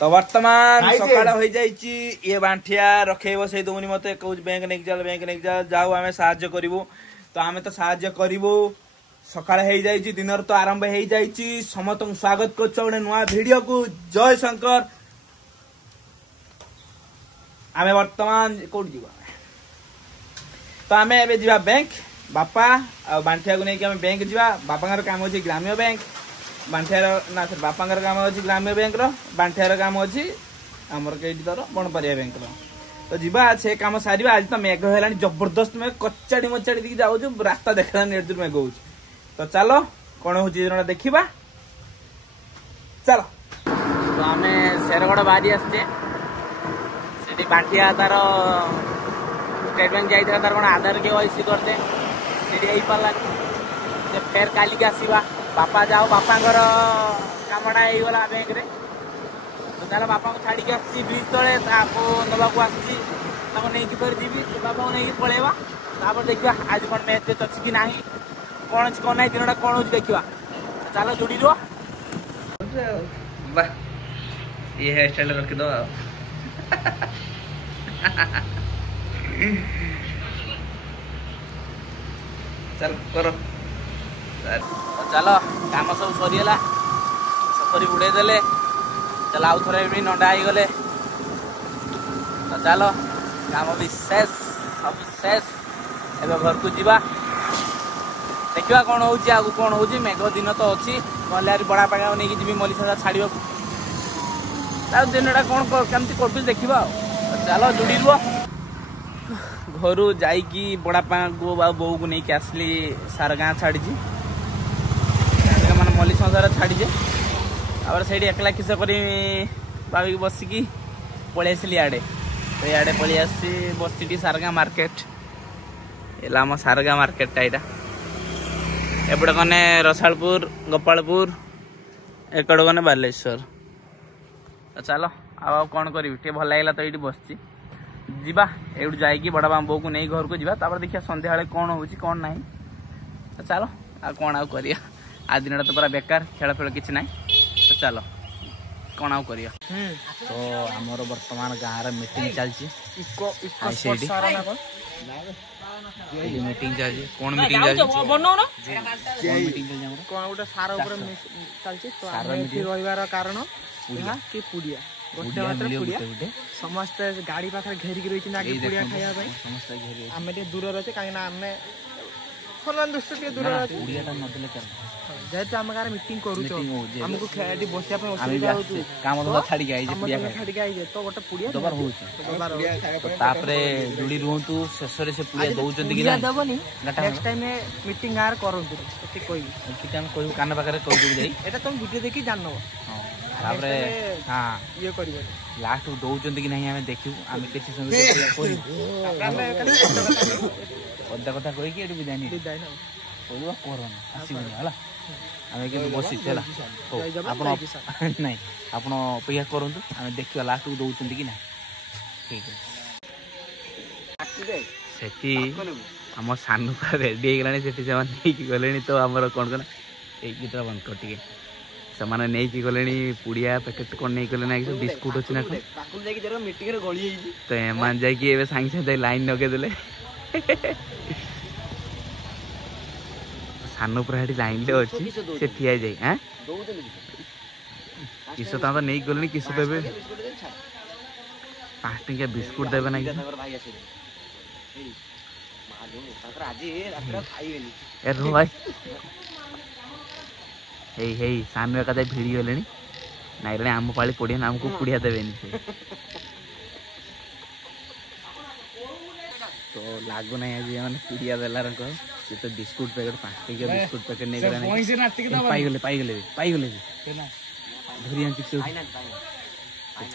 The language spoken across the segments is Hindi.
तो वर्तमान सकाळ हो जाइए ये बांठिया रखेब से दौनी मत कौच बैंक नहीं जाऊ आम साहाଯ୍य करूँ तो आम तो साहाଯ୍य करूँ सकाळ हो जाइए दिन तो आरंभ हो जाइए समस्त स्वागत कर गोटे नुआ वीडियो को जय शंकर आम वर्तमान कौट जीवा तो आम एवं जा बैंक बापा आ बांठिया को लेकिन आम बैंक जा बापा काम अच्छे ग्राम्य बैंक बांठियार ना बापा काम अच्छी ग्राम्य बैंक बांठियार काम अच्छी आमर कई तर बनपरिया बैंक तो जीवा से काम सारा आज तो मेघ है जबरदस्त मेघ कचाड़ी मचाड़ी दी जाऊँ रास्ता देखा निर्दूर मेघ हो तो चलो कौन हो देखा चलो तो आम शेरगढ़ बाहरी आसचे बांठिया तार स्टेट बैंक जाइए तार कौन आधार के वैसी करते हो पारा फेर कालिक आसवा बापा जाओ बापा कामटा होगला बैंक रे तो चलो बापा को छाड़ी आसी ब्रिज तले नवाक आसी जी बापा को नहीं पलैबा तापर देखा आज कौन मैच अच्छी कि ना कौन अच्छी कौन ना दिन कौन हो देखा चलो जोड़ी रो ये हेयर स्टाइल रखीद चल करो चलो काम सब सरीगला सफरी उड़े देले चल आउ थे भी नंडा हो गले तो चलो काम भी शेष सब शेष एवं घर को जीवा देखा कौन हो आगु कौन हो मेघ दिन तो अच्छी गले बड़ा पागा नहीं जी मलिसा छाड़ा दिनटा कौन कमी कर देखा चलो जुड़ी रुह घर जाइकी बड़ापा को बो को लेकिन आसली सार गाँ छाड़ी मैंने मल्ली संसार छाड़ीजे और से एकला किस कर भाविक बसिकी पलि आसली आड़े तो इे पलि आसी बस सारगा मार्केट एला आम सारगा मार्केटा यहाँ एपटे कने रसालपुर गोपालपुर एकड़ कने बालेश्वर तो चलो आ कौन करी भल लगे तो ये बस जीवा एवं जाइए बड़ा बा बो को नहीं घर को जीवा देखिए संध्या कौन हो कौन ना तो चलो आ कौन आउ करिया आज दिन तो पूरा बेकार खेल फेल किसी ना तो चलो कौन आउ करिया तो आमर वर्तमान गाँव मीटिंग चलती मीटिंग चलती कौन मीटिंग रही कारण कि पुड़िया गोटे समस्त गाड़ी पाखे घेरिक रही पुड़िया खाया आम दूर अच्छे कहीं फलान दृष्टि दूर जेहेतु आम गाँव मीटिंग करूमको बसिया तो गोटे पुड़िया जोड़ी रुहतु शेष से पुड़िया दौरान कि देवनी नेक्स्ट टाइम मीटिंग गाँव करूँ कान पाखे कह तुम वीडियो देखी जान हाँ ये कर लास्ट दौरान कि नहीं आम देखू आम अदा कथा कहीकि विदाय करना आम कि बसी नहीं आप अपेक्षा करूँ आम देखा लास्ट को दौरान कि ना ठीक है से आम सानू रेडी होगा से गले तो आमर कौन कना ये गीत बंद कर टे से नहीं गले पुड़िया पैकेट कौन नहीं गले ना बिस्कुट अच्छी ना तो एम जाए सागे सागे लाइन लगेदे सानू पूरा लाइन ले अच्छी से ठिया जाए हाँ किस तो नहीं गले किस देवे 5 टंकिया बिस्कुट देवे ना भाई हे सानू एका भिड़ी गले ना आम पाली पड़िया ना आमको पुड़िया देवे तो लागू ना आज मैंने पुड़िया देलार से तो बिस्कुट पैकेट 5 टंकिया बिस्कुट पैकेट नहीं गले पाईगले धरी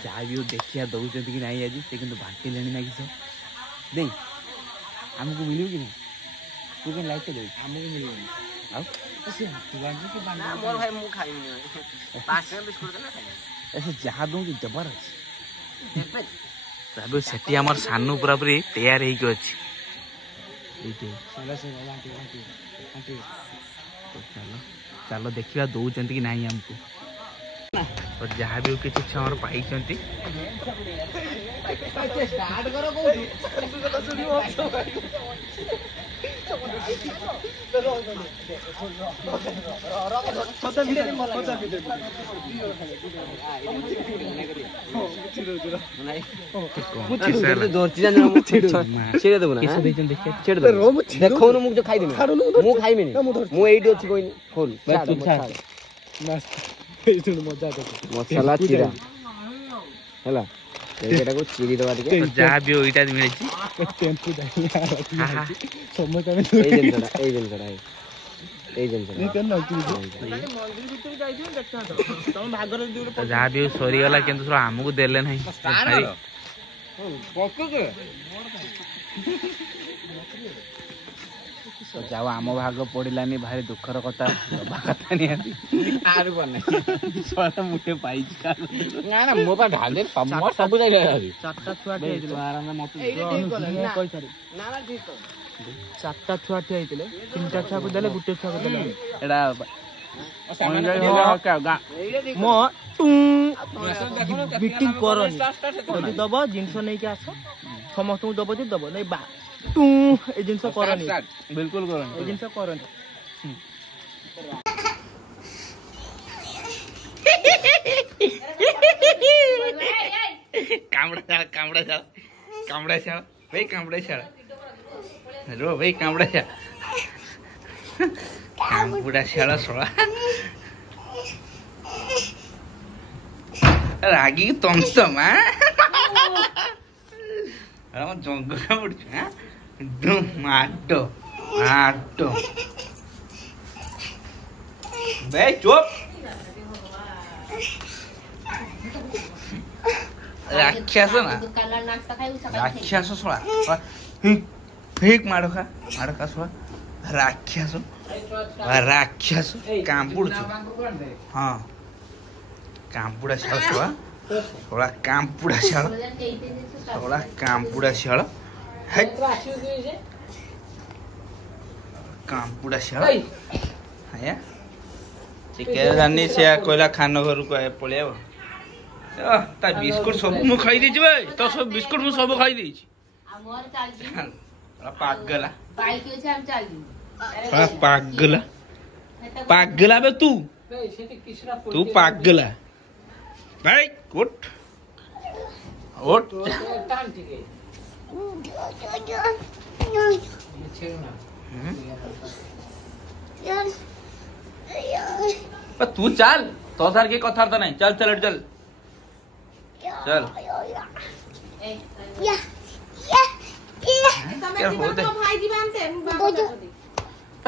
चाह भी देखिया दौरान कि नहीं आज से बांटिले ना किस दे आमको मिलू कि नहीं तू कहीं लाइट दे आमको मिलूनी जहाँ दूँ जबर अच्छे से आम सानू पूरा पूरी तैयार हो चलो चलो देखा दौरान कि नहीं आमको तो जहाँ भी किसी छमर पाई मसाला चिरा हैला एटा को चिरी दबा दिके तो जहाँ भी हो इटा मिले टेम्पू दाई समझ में ए जनसड़ा तो जहाँ भी सरी गला किंतु आमको देले नहीं तो जाओ आम भाग पड़ानी भारी दुखर कथा कथा नहीं मुठे पाई ना मो पा ढाल दे सब जगह चारटा छुआ चारटा छुआ ठिया होइतिले तीनटा छुआ को देले गुटे छुआ को देले एडा मो मीटिंग करनी जदि दबो जिंस नै के आसो समस्त को दबो जे दबो नै बा तू ए जिंस करनी बिल्कुल करनी ए जिंस करनी कामड़ा शाला भाई कामड़ा शाला हेलो भाई कामड़ा शाला कामड़ा शाला सोला रागी तमतम जंगल पड़े माडो माडो भाई चुप राक्षस ना राक्षस सोला फेक माडो खा सोला राक्षस राक्षस कामपुड़ हाँ कामपुड़ा शाल सोला सोला कामपुड़ा शाल सोला कामपुड़ा शाल कामपुड़ा शाल आया चिके जानी से कोइला खान घर को पळे ता बिस्कुट सब मु खाई दी भाई तो सब बिस्कुट मु सब खाई दी हमर चाल दी पागला बाइक से हम चाल दी पागला पागला बे तू पागला भाई उठ उठ तू चल तो सर के कथा तो नहीं चल चल चल चल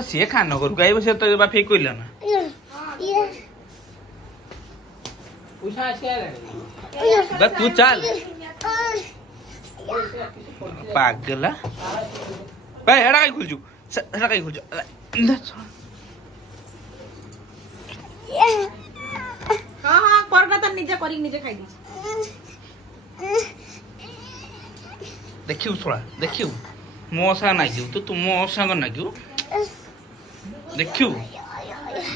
सी खान घर को आई तो बा फेक कइला ना बस तू चल पागला भाई हेडा कहीं खुलजू हेडा कहीं खुलजू हां हां करना त निजे करी निजे खाई दी देखियो थोड़ा देखियो मोसा ना क्यों तो मोसा को ना क्यों देखियो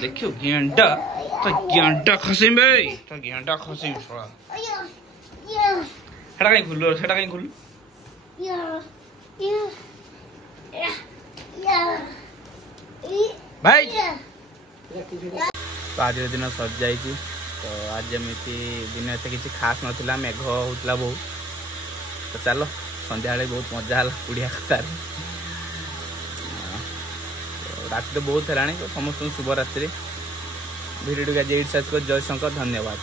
देखियो गेंडा खसिम भाई तो गेंडा खसिम थोड़ा हेडा कहीं खुल्लो हेडा कहीं खुल्लो भाई तो आज दिन सज जाई तो आज जमीती दिन एत किसी खास नाला मेघ होता बहुत तो चलो संध्या बहुत मजा है पुड़िया कथार रात तो बहुत है तो समस्त शुभरात्रि भिडियो को जय शंकर धन्यवाद।